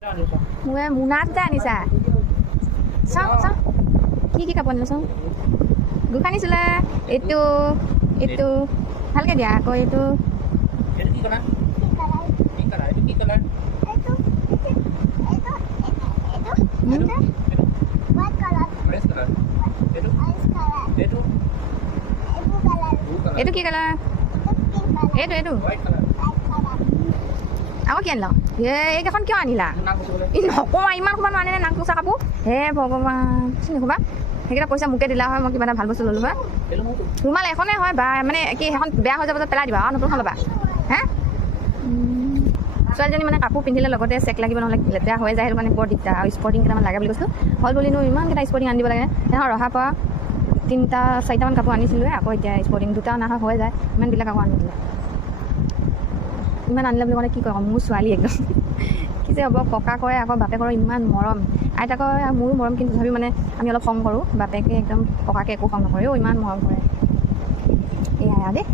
Gue munat dah ni sa. Sang. Ki kapan lu sang? Gue kan isulah itu. Halga dia aku itu. Itu ki kalan? Ki kalan. Itu ki kalan? Itu. White color. Orange kalan. Itu. Orange color. Itu. Blue color. Blue kalan. Itu ki kala. Itu pink color. Itu. White kalan. White color. Aku kian lo. Ye, এইখন কিয় আনিলা? নাক মুচিবলৈ। ই নকওঁ ইমান সোপা আনে নাক পোচা কাপোৰ। হে ভগৱান। চিনি সোপা। সেইকেইটা পইচা মোকে দিলা হয় মই কিবা এটা ভাল বস্তু ল'লোঁ হয়। এইটো মোৰটো। ৰুমাল এখনে হয় বা মানে কি সেইখন বেয়া হৈ যাব যে পেলাই দিবা আৰু নতুনখন ল'বা। হে? ছোৱালীজনী মানে কাপোৰ পিন্ধিলে লগতে চেক লাগিব নহ'লে লেতেৰা হৈ যায় সেইটো কাৰণে বৰ দিগদাৰ আৰু স্পৰ্টিং কেইটামান লাগে বুলি কৈছোঁ হ'ল বুলিনো ইমানকেইটা স্পৰ্টিং আনি দিব লাগে নহয় ৰহাৰ পৰা 3-4মান কাপোৰ আনিছিলোঁ আকৌ এতিয়া স্পৰ্টিং 2টা অনা হৈ যায় ইমানবিলাক আকৌ আনি দিলে ইমান আনিলে বুলি ক'লে কি কয় মোৰ ছোৱালী একদম কি যে হ'ব ককাকৰ আকৌ বাপেকৰ ইমান মৰম আইতাকৰ মোৰো মৰম কিন্তু তথাপিও মানে আমি অলপ খং কৰোঁ বাপেকে একদম ককাকে একো খং নকৰে ইমান মৰম কৰে এয়াই দেই